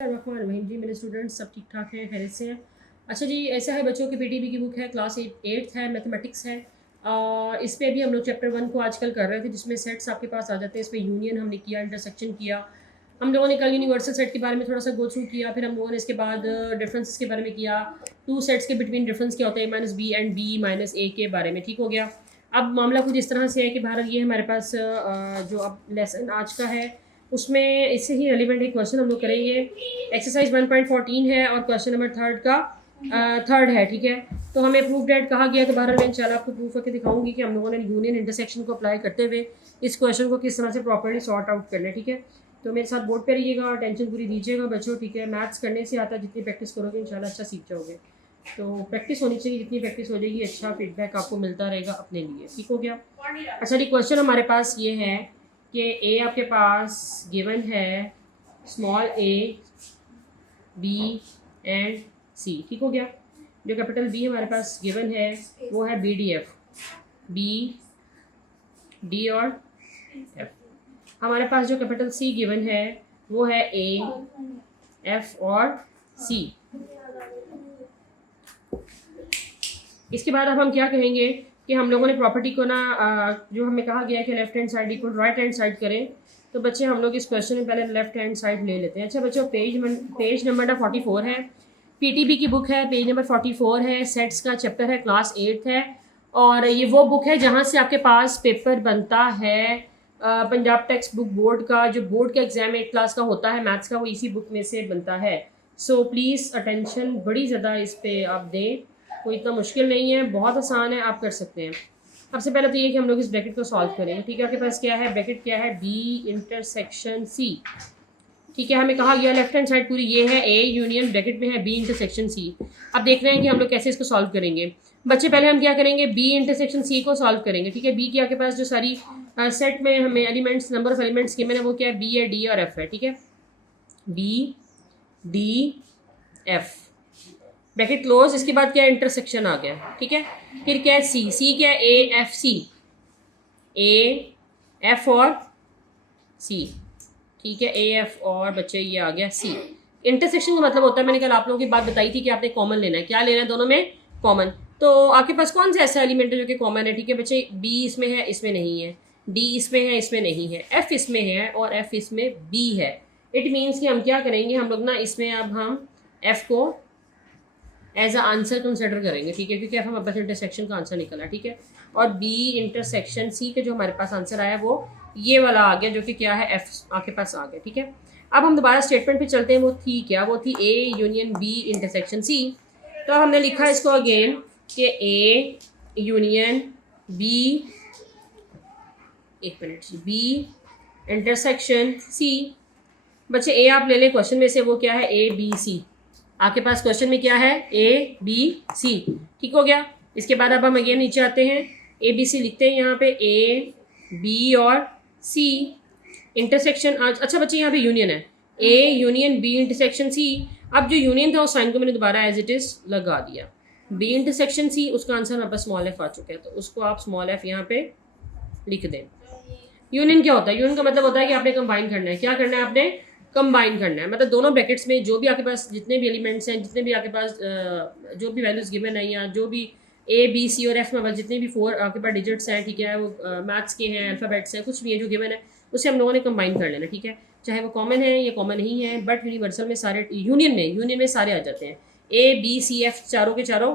जी मेरे स्टूडेंट्स सब ठीक ठाक हैं, खैरियत से हैं। अच्छा जी, ऐसा है बच्चों की पीटीबी की बुक है, क्लास एट्थ है, मैथमेटिक्स है। इस पे अभी हम लोग चैप्टर 1 को आजकल कर रहे थे, जिसमें सेट्स आपके पास आ जाते हैं। इस पे यूनियन हमने किया, इंटरसेक्शन किया। हम लोगों ने कल यूनिवर्सल सेट के बारे में थोड़ा सा गो थ्रू किया, फिर हम लोगों ने इसके बाद डिफरेंसेस के बारे में किया, टू सेट्स के बिटवीन डिफरेंस क्या होता है, minus B and B minus A के बारे में। ठीक हो गया। अब मामला कुछ इस तरह से है कि भारत ये हमारे पास जो अब लेसन आज का है उसमें इससे ही रिलेवेंट एक क्वेश्चन हम लोग करेंगे। एक्सरसाइज 1.14 है और क्वेश्चन नंबर थर्ड का थर्ड है। ठीक है, तो हमें प्रूफ डेट कहा गया, तो बहरहाल मैं इंशाल्लाह आपको प्रूफ करके दिखाऊंगी कि हम लोगों ने यूनियन इंटरसेक्शन को अप्लाई करते हुए इस क्वेश्चन को किस तरह से प्रॉपर्ली सॉर्ट आउट करना है। ठीक है, तो मेरे साथ बोर्ड पे रहिएगा और टेंशन पूरी दीजिएगा बच्चों। ठीक है, मैथ्स करने से आता है, जितनी प्रैक्टिस करोगे इंशाल्लाह अच्छा सीख जाओगे। तो प्रैक्टिस होनी चाहिए, जितनी प्रैक्टिस हो जाएगी अच्छा फीडबैक आपको मिलता रहेगा अपने लिए। ठीक हो गया। अच्छा जी, क्वेश्चन हमारे पास ये है कि ए आपके पास गिवन है स्मॉल ए बी एंड सी। ठीक हो गया। जो कैपिटल बी हमारे पास गिवन है वो है B D F, B D और एफ। हमारे पास जो कैपिटल सी गिवन है वो है ए एफ और सी। इसके बाद अब हम क्या कहेंगे कि हम लोगों ने प्रॉपर्टी को ना जो हमें कहा गया है कि left hand side equal right hand side करें, तो बच्चे हम लोग इस क्वेश्चन में पहले लेफ्ट हैंड साइड ले लेते हैं। अच्छा बच्चों, पेज नंबर ना 44 है, पीटीबी की बुक है, पेज नंबर 44 है, सेट्स का चैप्टर है, क्लास 8 है। और ये वो बुक है जहाँ से आपके पास पेपर बनता है पंजाब टेक्स्ट बुक बोर्ड का, जो बोर्ड का एग्जाम 8 क्लास का होता है मैथ्स का, वो इसी बुक में से बनता है। सो प्लीज़ अटेंशन बड़ी ज़्यादा इस पर आप दें, कोई इतना मुश्किल नहीं है, बहुत आसान है, आप कर सकते हैं। सबसे पहले तो ये कि हम लोग इस ब्रैकेट को सॉल्व करेंगे। ठीक है, आपके पास क्या है, ब्रैकेट क्या है, बी इंटरसेक्शन सी। ठीक है, हमें कहा गया लेफ्ट हैंड साइड पूरी ये है ए यूनियन ब्रैकेट में है बी इंटरसेक्शन सी। अब देख रहे हैं कि हम लोग कैसे इसको सॉल्व करेंगे। बच्चे पहले हम क्या करेंगे, बी इंटरसेक्शन सी को सॉल्व करेंगे। ठीक है, बी के आपके पास जो सारी सेट में हमें elements, number of elements given है वो क्या है, बी है, डी और एफ है। ठीक है, B D F bracket close. इसके बाद क्या है, इंटरसेक्शन आ गया। ठीक है, फिर क्या है, सी, सी क्या है, A F C, A F और सी। ठीक है, ए एफ और बच्चे ये आ गया सी। इंटरसेक्शन का मतलब होता है, मैंने कल आप लोगों की बात बताई थी कि आपने कॉमन लेना है। क्या लेना है, दोनों में कॉमन। तो आपके पास कौन सा ऐसा एलिमेंट है जो कि कॉमन है। ठीक है बच्चे, बी इसमें है, इसमें नहीं है, डी इसमें है, इसमें नहीं है, एफ इसमें है और एफ इसमें बी है। इट मीन्स कि हम क्या करेंगे, हम लोग ना इसमें अब हम एफ को एज अ आंसर कंसिडर करेंगे। ठीक है, क्योंकि एफ हमारे पास इंटरसेक्शन का आंसर निकला। ठीक है, और बी इंटरसेक्शन सी के जो हमारे पास आंसर आया वो ये वाला आ गया, जो कि क्या है, एफ आपके पास आ गया। ठीक है, अब हम दोबारा स्टेटमेंट पे चलते हैं। वो थी क्या, वो थी A union B intersection C. तो अब हमने लिखा इसको अगेन कि ए यूनियन बी, एक मिनट, बी इंटरसेक्शन सी। बच्चे ए आप ले लें क्वेश्चन में से, वो क्या है, ए बी सी। आपके पास क्वेश्चन में क्या है, ए बी सी। ठीक हो गया। इसके बाद अब हम अगेन नीचे आते हैं, ए बी सी लिखते हैं यहाँ पे, ए बी और सी इंटरसेक्शन। अच्छा बच्चे, यहाँ पे यूनियन है, A union B intersection C. अब जो यूनियन था उस साइन को मैंने दोबारा एज इट इज़ लगा दिया। बी इंटरसेक्शन सी, उसका आंसर हमारे पास स्मॉल एफ आ चुका है, तो उसको आप स्मॉल एफ यहाँ पे लिख दें। यूनियन क्या होता है, यूनियन का मतलब होता है कि आपने कंबाइन करना है। क्या करना है, आपने कंबाइन करना है, मतलब दोनों ब्रैकेट्स में जो भी आपके पास जितने भी एलिमेंट्स हैं, जितने भी आपके पास जो भी वैल्यूज गिवन है, या जो भी ए बी सी और एफ में जितने भी 4 आपके पास डिजिट्स हैं, ठीक है, वो मैथ्स के हैं, अल्फ़ाबेट्स हैं, कुछ भी है जो गिवन है, उसे हम लोगों ने कंबाइन कर लेना। ठीक है, चाहे वो कॉमन है या कॉमन नहीं है, बट यूनिवर्सल में सारे, यूनियन में सारे आ जाते हैं। ए बी सी एफ चारों के चारों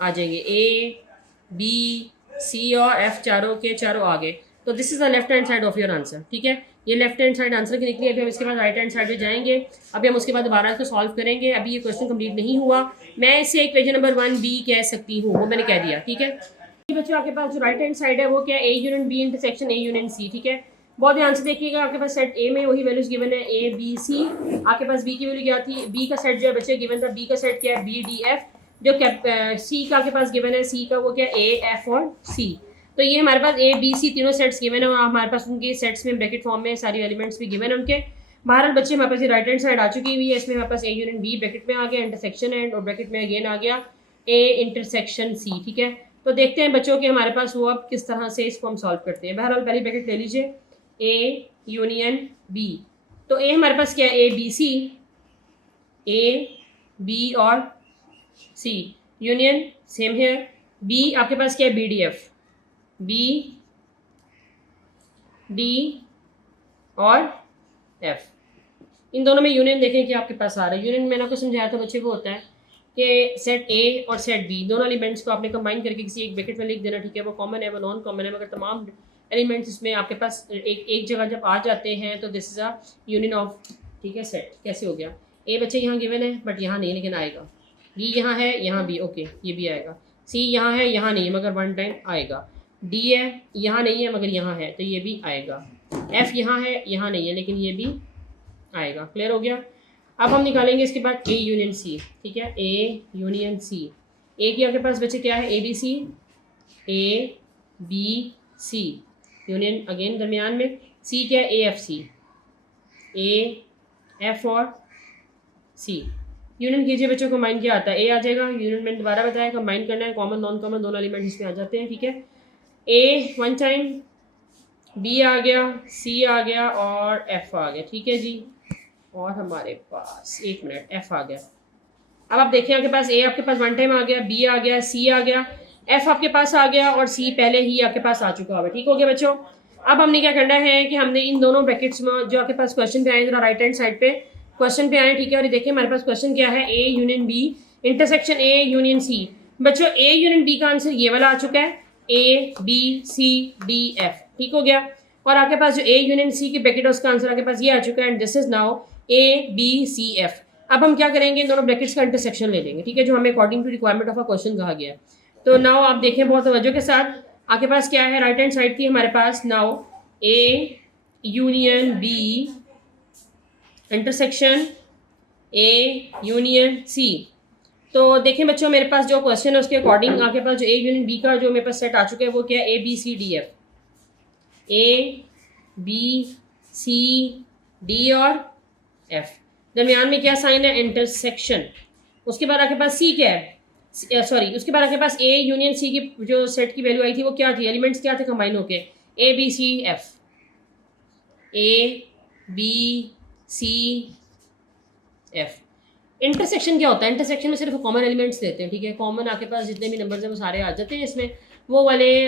आ जाएंगे, ए बी सी और एफ चारों के चारों आ गए। तो this is the left hand side of your answer. ठीक है, ये लेफ्ट हैंड साइड आंसर की निकली। अभी हम इसके बाद राइट हैंड साइड पे जाएंगे, अभी हम उसके बाद दोबारा इसको सॉल्व करेंगे। अभी ये क्वेश्चन कंप्लीट नहीं हुआ, मैं इसे इक्वेशन नंबर 1B कह सकती हूँ, वो मैंने कह दिया। ठीक है बच्चों, आपके पास जो राइट हैंड साइड है वो क्या है, A union B intersection A union C. ठीक है, बहुत ध्यान से देखिएगा, आपके पास सेट ए में वही वैल्यूज गिवन है, ए बी सी। आपके पास बी की वैल्यू क्या थी, बी का सेट जो है बच्चे गिवन था, बी का सेट क्या है, बी डी एफ। जो सी का आपके पास गिवन है, सी का वो क्या है, ए एफ और सी। तो ये हमारे पास ए बी सी तीनों सेट्स गिवन है, और हमारे पास उनके सेट्स में ब्रैकेट फॉर्म में सारी एलिमेंट्स भी गिवन है उनके। बहरहाल बच्चे हमारे पास ये राइट हैंड साइड आ चुकी हुई है, इसमें हमारे पास ए यूनियन बी ब्रैकेट में आ गया इंटरसेक्शन एंड, और ब्रैकेट में अगेन आ गया ए इंटरसेक्शन सी। ठीक है, तो देखते हैं बच्चों के हमारे पास वो अब किस तरह से इसको हम सॉल्व करते हैं। बहरहाल पहली ब्रैकेट ले लीजिए, ए यूनियन बी। तो ए हमारे पास क्या है, A B C, A B और सी यूनियन सेम है। बी आपके पास क्या है, B D F, B D और एफ, इन दोनों में यूनियन देखें कि आपके पास आ रहा है। यूनियन मैंने आपको समझाया था बच्चे, वो होता है कि सेट ए और सेट बी दोनों एलिमेंट्स को आपने कंबाइन करके किसी एक ब्रैकेट में लिख देना, ठीक है। वो कॉमन है, वो नॉन कॉमन है, मगर तमाम एलिमेंट्स इसमें आपके पास एक जगह जब आ जाते हैं तो this is a union of, ठीक है, सेट। कैसे हो गया, ए बच्चे यहाँ गिवन है बट यहाँ नहीं, लेकिन आएगा। बी यहाँ है, यहाँ भी, ओके ये भी आएगा। सी यहाँ है, यहाँ नहीं है, मगर वन टाइम आएगा। डी है, यहाँ नहीं है मगर यहाँ है, तो ये भी आएगा। एफ यहाँ है, यहाँ नहीं है, लेकिन ये भी आएगा। क्लियर हो गया। अब हम निकालेंगे इसके बाद ए यूनियन सी, ठीक है, ए यूनियन सी। ए की आपके पास बच्चे क्या है, A B C, A B C union again दरमियान में। सी क्या है, A F C, A F और सी यूनियन कीजिए बच्चों। कंबाइन क्या आता है, ए आ जाएगा। यूनियन मैंने दोबारा बताया, कंबाइन करना है, कॉमन नॉन कॉमन दोनों एलिमेंट इसमें आ जाते हैं, ठीक है। ए वन टाइम, बी आ गया, सी आ गया और एफ आ गया, ठीक है जी। और हमारे पास एक मिनट एफ आ गया। अब आप देखें आपके पास ए आपके पास वन टाइम आ गया, बी आ गया, सी आ गया, एफ आपके पास आ गया और सी पहले ही आपके पास आ चुका होगा, ठीक हो गया बच्चों। अब हमने क्या करना है कि हमने इन दोनों ब्रैकेट्स में जो आपके पास क्वेश्चन पे आए, जरा राइट हैंड साइड पे क्वेश्चन पे आए, ठीक है। और ये देखिए हमारे पास क्वेश्चन क्या है, A union B intersection A union C. बच्चों ए यूनियन बी का आंसर ये वाला आ चुका है, A B C D F, ठीक हो गया। और आपके पास जो ए यूनियन सी की ब्रैकेट है उसका आंसर आपके पास ये आ चुका है, and this is now A B C F. अब हम क्या करेंगे, इन दोनों ब्रैकेट्स का इंटरसेक्शन ले लेंगे, ठीक है, जो हमें according to requirement of a question कहा गया है। तो नाउ आप देखें बहुत तवज्जो के साथ, आपके पास क्या है, राइट हैंड साइड की हमारे पास now A union B intersection A union C. तो देखें बच्चों मेरे पास जो क्वेश्चन है उसके अकॉर्डिंग आपके पास जो ए यूनियन बी का जो मेरे पास सेट आ चुका है वो क्या है, A B C D F, A B C D और एफ। दरमियान में क्या साइन है, इंटरसेक्शन। उसके बाद आपके पास सी क्या है, सॉरी उसके बाद आपके पास ए यूनियन सी की जो सेट की वैल्यू आई थी वो क्या थी, एलिमेंट्स क्या थे कंबाइन होके, A B C F, A B C F. Intersection क्या होता है, इंटरसेक्शन में सिर्फ कॉमन एलिमेंट्स देते हैं, ठीक है। कॉमन आपके पास जितने भी नंबर्स हैं वो सारे आ जाते हैं इसमें, वो वाले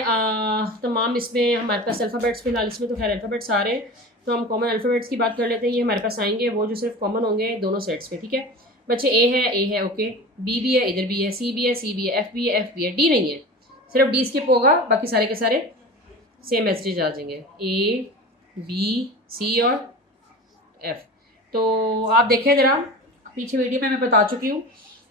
तमाम इसमें हमारे पास अल्फ़ाबेट्स, फिलहाल इसमें तो खैर अल्फ़ाबेट्स आ रहे हैं, तो हम कॉमन अल्फ़ाबेट्स की बात कर लेते हैं। ये हमारे पास आएंगे वो जो सिर्फ कॉमन होंगे दोनों सेट्स पे, ठीक है बच्चे। ए है ओके, बी भी है, इधर भी है, सी भी है, सी भी है, एफ भी है, एफ भी है, डी नहीं है, सिर्फ डी स्किप होगा, बाकी सारे के सारे सेम मैसेज आ जाएंगे, ए बी सी और एफ। तो आप देखें ज़रा पीछे वीडियो में मैं बता चुकी हूँ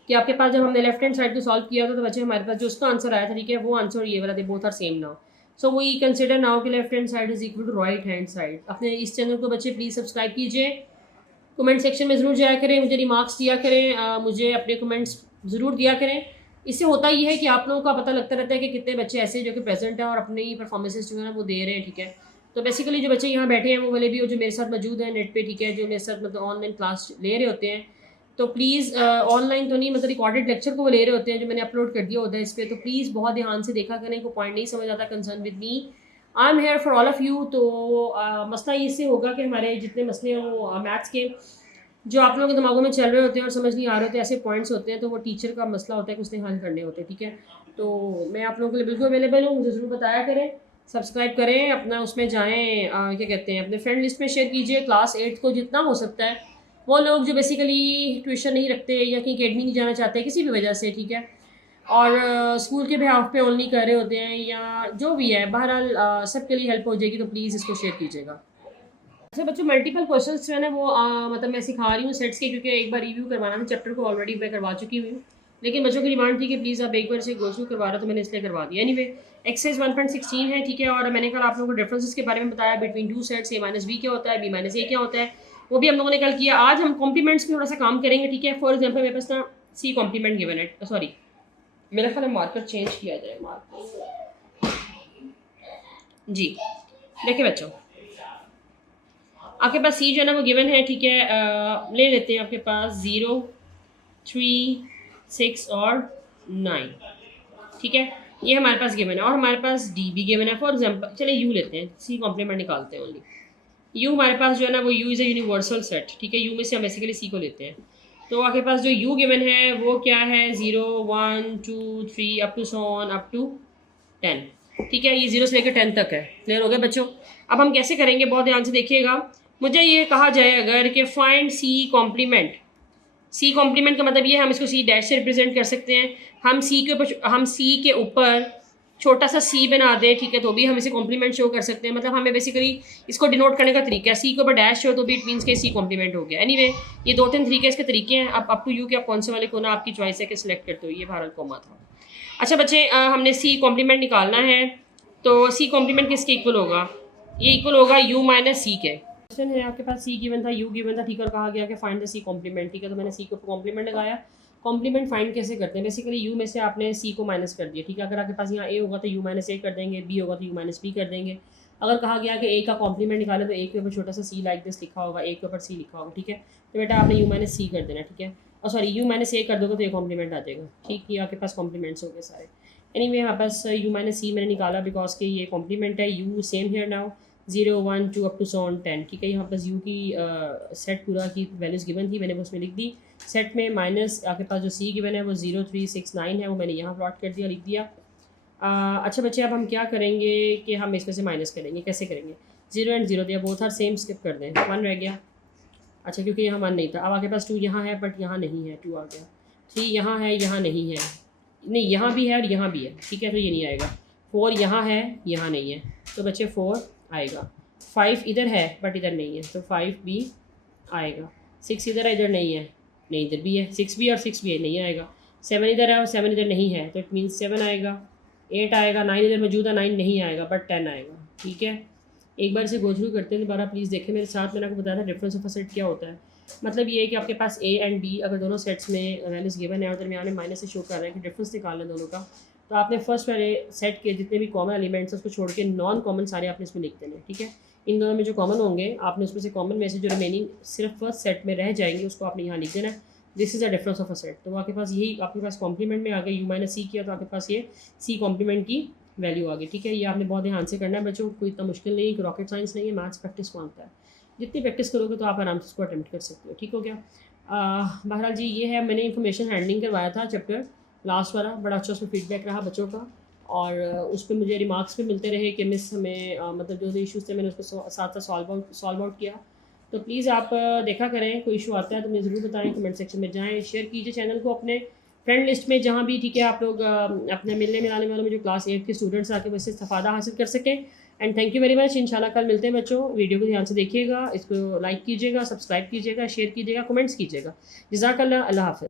कि आपके पास जब हमने लेफ्ट हैंड साइड को सॉल्व किया था तो बच्चे हमारे पास जो उसका आंसर आया था, ठीक है, वो आंसर ये वाला थे, both are same now. So we consider now कि left hand side is equal to right hand side. अपने इस चैनल को बच्चे प्लीज़ सब्सक्राइब कीजिए, कमेंट सेक्शन में ज़रूर जाया करें, मुझे रिमार्क्स दिया करें, मुझे अपने कमेंट्स ज़रूर दिया करें। इससे होता ये है कि आप लोगों का पता लगता रहता है कि कितने बच्चे ऐसे जो कि प्रेजेंट हैं और अपनी परफॉर्मेंसेज जो है ना वो दे रहे हैं, ठीक है। तो बेसिकली जो बच्चे यहाँ बैठे हैं वो वाले भी और जो मेरे साथ मौजूद हैं नेट पे, ठीक है, जो मेरे साथ मतलब ऑनलाइन क्लास ले रहे होते हैं, तो प्लीज़ ऑनलाइन तो नहीं मतलब रिकॉर्डेड लेक्चर को वो ले रहे होते हैं जो मैंने अपलोड कर दिया होता है इस पर, तो प्लीज़ बहुत ध्यान से देखा करें, को पॉइंट नहीं समझ आता concern with me, I am here for all of you. तो मसला इससे होगा कि हमारे जितने मसले हैं वो मैथ्स के जो आप लोगों के दिमागों में चल रहे होते हैं और समझ नहीं आ रहे होते, ऐसे पॉइंट्स होते हैं, तो वो टीचर का मसला होता है कि उसने हल करने होते हैं, ठीक है। तो मैं आप लोगों के लिए बिल्कुल अवेलेबल हूँ, मुझे ज़रूर बताया करें, सब्सक्राइब करें, अपना उसमें जाएँ, क्या कहते हैं, अपने फ्रेंड लिस्ट में शेयर कीजिए। क्लास 8 को जितना हो सकता है वो लोग जो बेसिकली ट्यूशन नहीं रखते या कहीं अकेडमी नहीं जाना चाहते किसी भी वजह से, ठीक है, और स्कूल के बिहाफ पे ओनली कर रहे होते हैं या जो भी है, बहरहाल सबके लिए हेल्प हो जाएगी, तो प्लीज़ इसको शेयर कीजिएगा। अच्छा बच्चों मल्टीपल क्वेश्चंस जो है ना वो मतलब मैं सिखा रही हूँ सेट्स के, क्योंकि एक बार रिव्यू करवाना था, चैप्टर को ऑलरेडी मैं करवा चुकी हुई हूँ, लेकिन बच्चों की डिमांड थी कि प्लीज़ आप एक बार से गो थ्रू करवा रहे हो, तो मैंने इसलिए करवा दिया। एनीवे एक्सरसाइज 1.16 है, ठीक है, और मैंने कल आप लोगों को डिफरेंसेस के बारे में बताया बिटवीन टू सेट्स, ए माइनस बी क्या होता है, बी माइनस ए क्या होता है, वो भी हम लोगों ने कल किया। आज हम कॉम्प्लीमेंट्स में थोड़ा सा काम करेंगे, ठीक है। फॉर एग्जाम्पल मेरे पास ना सी कॉम्प्लीमेंट गिवन है, सॉरी मेरा ख्याल है मार्कर चेंज किया जाए, मार्कर जी। देखिए बच्चों आपके पास सी जो है ना वो गिवन है, ठीक है, ले लेते हैं आपके पास 0, 3, 6 और 9, ठीक है, ये हमारे पास गिवन है, और हमारे पास डी भी गिवन है। फॉर एग्जांपल चलिए यू लेते हैं, सी कॉम्प्लीमेंट निकालते हैं ओनली। यू हमारे पास जो है ना वो you is a universal set, ठीक है, यू में से हम बेसिकली सी को लेते हैं। तो आपके पास जो u गिवन है वो क्या है 0 1 2 3 up to so on up to 10। ठीक है, ये 0 से लेकर 10 तक है। क्लियर हो गया बच्चों? अब हम कैसे करेंगे, बहुत ध्यान से देखिएगा। मुझे ये कहा जाए अगर कि find C complement, C complement का मतलब ये हम इसको सी डैश से रिप्रेजेंट कर सकते हैं। हम सी के ऊपर छोटा सा सी बना दें, ठीक है, तो भी हम इसे कॉम्प्लीमेंट शो कर सकते हैं। मतलब हमें बेसिकली इसको डिनोट करने का तरीका है, सी के ऊपर डैश हो तो भी इट मीन्स के सी कॉम्प्लीमेंट हो गया। एनीवे ये 2-3 तरीके इसके तरीके हैं। अब अप टू यू कि आप कौन से वाले को ना आपकी चॉइस है कि सिलेक्ट करते हो। ये भारत कोमा था। अच्छा बच्चे, हमने सी कॉम्प्लीमेंट निकालना है, तो सी कॉम्प्लीमेंट किसके इक्वल होगा? ये इक्वल होगा यू माइनस सी के। क्वेश्चन है आपके पास सी गिवन था, यू गिवन था, ठीक है, और कहा गया कि फाइंड द सी कॉम्प्लीमेंट। ठीक है, तो मैंने सी को कॉम्प्लीमेंट लगाया। कॉम्प्लीमेंट फाइंड कैसे करते हैं? बेसिकली यू में से आपने सी को माइनस कर दिया। ठीक है, अगर आपके पास यहाँ ए होगा तो यू माइनस ए कर देंगे, बी होगा तो यू माइनस बी कर देंगे। अगर कहा गया कि ए का कॉम्प्लीमेंट निकाले तो ए के ऊपर छोटा सा सी लाइक दिस लिखा होगा, ए के ऊपर सी लिखा होगा। ठीक है, तो बेटा आपने यू माइनस सी कर देना। ठीक है, और सॉरी यू माइनस ए कर दोगे तो ये कॉम्प्लीमेंट आ जाएगा। ठीक है, आपके पास कॉम्प्लीमेंट्स हो गए सारे। एनीवे हमारे पास यू माइनस सी मैंने निकाला बिकॉज के ये कॉम्प्लीमेंट है। You same here now 0 1 2 up to so on 10। ठीक है, यहाँ पास यू की सेट पूरा की वैल्यूज़ गिवन थी, मैंने वो उसमें लिख दी। सेट में माइनस आपके पास जो सी गिवन है वो 0 3 6 9 है, वो मैंने यहाँ प्लॉट कर दिया, लिख दिया। अच्छा बच्चे, अब हम क्या करेंगे कि हम इसमें से माइनस करेंगे। कैसे करेंगे? 0 एंड 0 दिया, बोथ आर सेम, स्किप कर दें, 1 रह गया। अच्छा, क्योंकि यहाँ 1 नहीं था। अब आपके पास 2 यहाँ है बट यहाँ नहीं है, 2 आ गया। 3 यहाँ है, यहाँ नहीं है, नहीं यहाँ भी है और यहाँ भी है। ठीक है, तो ये नहीं आएगा। 4 यहाँ है, यहाँ नहीं है, तो बच्चे 4 आएगा। 5 इधर है बट इधर नहीं है, तो 5 भी आएगा। 6 इधर है, इधर नहीं है, नहीं इधर भी है, 6 भी और 6 भी है, नहीं आएगा। 7 इधर है और 7 इधर नहीं है, तो इट मीन्स 7 आएगा। 8 आएगा। 9 इधर मौजूद है, 9 नहीं आएगा बट 10 आएगा। ठीक है, एक बार इसे गो थ्रू करते हैं दोबारा, प्लीज़ देखें मेरे साथ। मैंने आपको बताया था डिफरेंस ऑफ अ सेट क्या होता है। मतलब ये है कि आपके पास ए एंड बी अगर दोनों सेट्स में वैल्यूज गिवन है और दरमियान में माइनस से शो कर रहे हैं कि डिफरेंस निकालना दोनों का, तो आपने फर्स्ट वाले सेट के जितने भी कॉमन एलिमेंट्स हैं उसको छोड़ के नॉन कॉमन सारे आपने इसमें लिख देने। ठीक है, इन दोनों में जो कॉमन होंगे आपने उसमें से कॉमन में से जो रिमेनिंग सिर्फ फर्स्ट सेट में रह जाएंगे उसको आपने यहाँ लिख देना है। This is a difference of a set. तो आपके पास यही आपके पास कॉम्प्लीमेंट में आ गया, यू माइनस सी किया तो आपके पास ये सी कॉम्प्लीमेंट की वैल्यू आ गई। ठीक है, ये आपने बहुत ध्यान से करना है बच्चों, कोई इतना मुश्किल नहीं है, रॉकेट साइंस नहीं है, मैथ्स प्रैक्टिस मांगता है। जितनी प्रैक्टिस करोगे तो आप आराम से उसको अटेम्प्ट कर सकते हो। ठीक हो गया? बहरहाल जी ये है, मैंने इन्फॉर्मेशन हैंडलिंग करवाया था चैप्टर लास्ट वाला, बड़ा अच्छा उसमें फीडबैक रहा बच्चों का, और उस पर मुझे रिमार्क्स भी मिलते रहे कि मिस हमें मतलब जो इश्यूज़ थे मैंने उसको साथ साथ सॉल्व आउट किया। तो प्लीज़ आप देखा करें, कोई इशू आता है तो मुझे ज़रूर बताएं, कमेंट सेक्शन में जाएँ, शेयर कीजिए चैनल को अपने फ्रेंड लिस्ट में जहाँ भी। ठीक है, आप लोग अपने मिलने मिलाने वालों में जो क्लास 8 के स्टूडेंट्स आके वैसे इस्तेफादा हासिल कर सकें। And thank you very much. इंशाल्लाह कल मिलते हैं बच्चों। वीडियो को ध्यान से देखिएगा, इसको लाइक कीजिएगा, सब्सक्राइब कीजिएगा, शेयर कीजिएगा, कमेंट्स कीजिएगा। जज़ाकल्लाह, अल्लाह हाफ़िज़।